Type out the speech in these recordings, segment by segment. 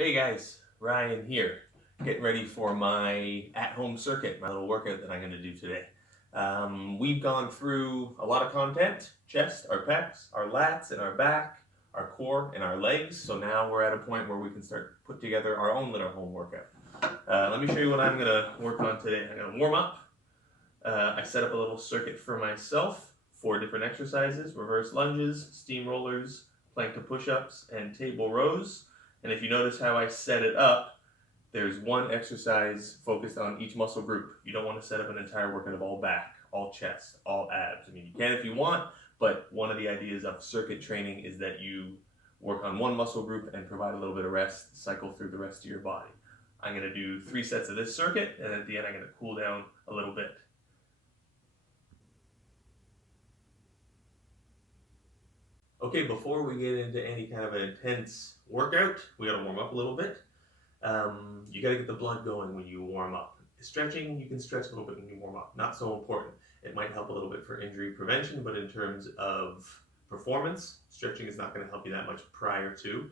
Hey guys, Ryan here, getting ready for my at-home circuit, my little workout that I'm going to do today. We've gone through a lot of content: chest, our pecs, our lats and our back, our core and our legs. So now we're at a point where we can start to put together our own little home workout. Let me show you what I'm going to work on today. I'm going to warm up. I set up a little circuit for myself, 4 different exercises: reverse lunges, steam rollers, plank to push-ups, and table rows. And if you notice how I set it up, there's one exercise focused on each muscle group. You don't want to set up an entire workout of all back, all chest, all abs. I mean, you can if you want, but one of the ideas of circuit training is that you work on one muscle group and provide a little bit of rest, cycle through the rest of your body. I'm going to do 3 sets of this circuit, and at the end I'm going to cool down a little bit. Okay, before we get into any kind of an intense workout, we got to warm up a little bit. You got to get the blood going when you warm up. Stretching, you can stretch a little bit when you warm up. Not so important. It might help a little bit for injury prevention, but in terms of performance, stretching is not going to help you that much prior to.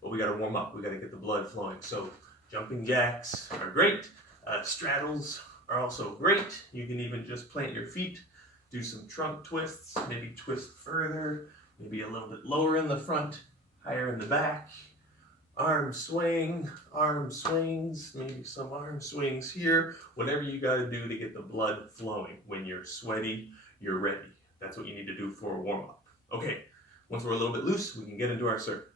But we got to warm up. We got to get the blood flowing. So jumping jacks are great. Straddles are also great. You can even just plant your feet, do some trunk twists, maybe twist further, maybe a little bit lower in the front, higher in the back. Arm swing, arm swings, maybe some arm swings here. Whatever you got to do to get the blood flowing. When you're sweaty, you're ready. That's what you need to do for a warm-up. Okay, once we're a little bit loose, we can get into our circuit.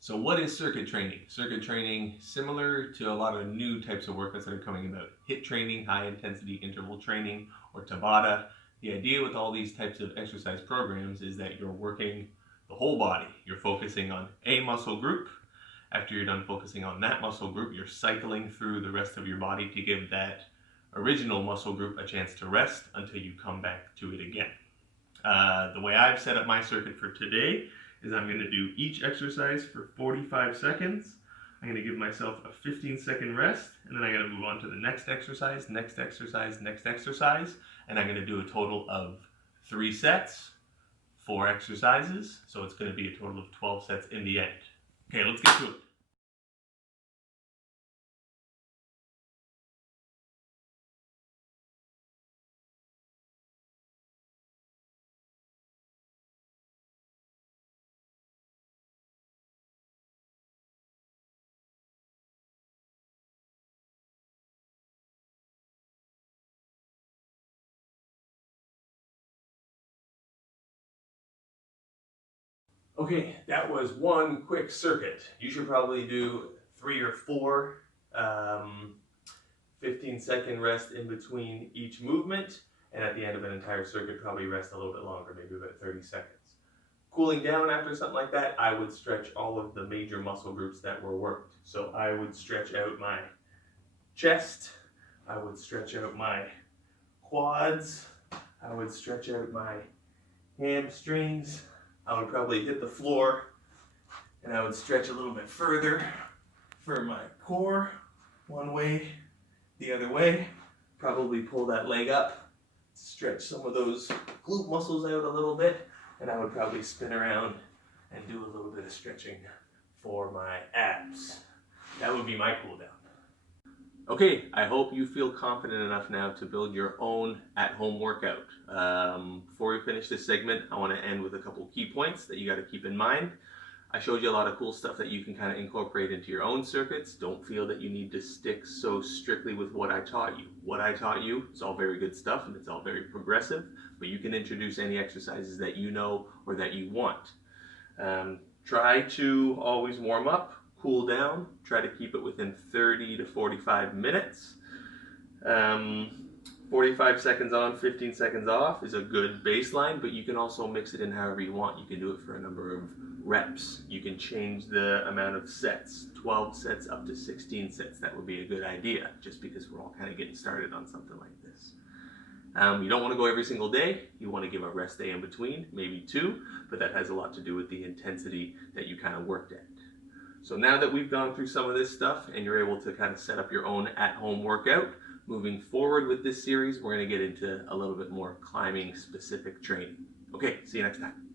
So what is circuit training? Circuit training, similar to a lot of new types of workouts that are coming about. HIIT training, high intensity interval training, or Tabata. The idea with all these types of exercise programs is that you're working the whole body. You're focusing on a muscle group. After you're done focusing on that muscle group, you're cycling through the rest of your body to give that original muscle group a chance to rest until you come back to it again. The way I've set up my circuit for today is I'm going to do each exercise for 45 seconds. I'm going to give myself a 15-second rest, and then I'm going to move on to the next exercise, next exercise, next exercise, and I'm going to do a total of 3 sets, 4 exercises, so it's going to be a total of 12 sets in the end. Okay, let's get to it. Okay, that was one quick circuit. You should probably do 3 or 4 15-second rest in between each movement, and at the end of an entire circuit, probably rest a little bit longer, maybe about 30 seconds. Cooling down after something like that, I would stretch all of the major muscle groups that were worked. So I would stretch out my chest, I would stretch out my quads, I would stretch out my hamstrings, I would probably hit the floor, and I would stretch a little bit further for my core, one way, the other way. Probably pull that leg up, stretch some of those glute muscles out a little bit, and I would probably spin around and do a little bit of stretching for my abs. That would be my cool down. Okay, I hope you feel confident enough now to build your own at-home workout. Before we finish this segment, I want to end with a couple key points that you got to keep in mind. I showed you a lot of cool stuff that you can kind of incorporate into your own circuits. Don't feel that you need to stick so strictly with what I taught you. What I taught you is all very good stuff and it's all very progressive, but you can introduce any exercises that you know or that you want. Try to always warm up, cool down, try to keep it within 30 to 45 minutes. 45 seconds on, 15 seconds off is a good baseline, but you can also mix it in however you want. You can do it for a number of reps. You can change the amount of sets, 12 sets up to 16 sets. That would be a good idea, just because we're all kind of getting started on something like this. You don't want to go every single day. You want to give a rest day in between, maybe 2, but that has a lot to do with the intensity that you kind of worked at. So now that we've gone through some of this stuff and you're able to kind of set up your own at-home workout, moving forward with this series, we're going to get into a little bit more climbing specific training. Okay, see you next time.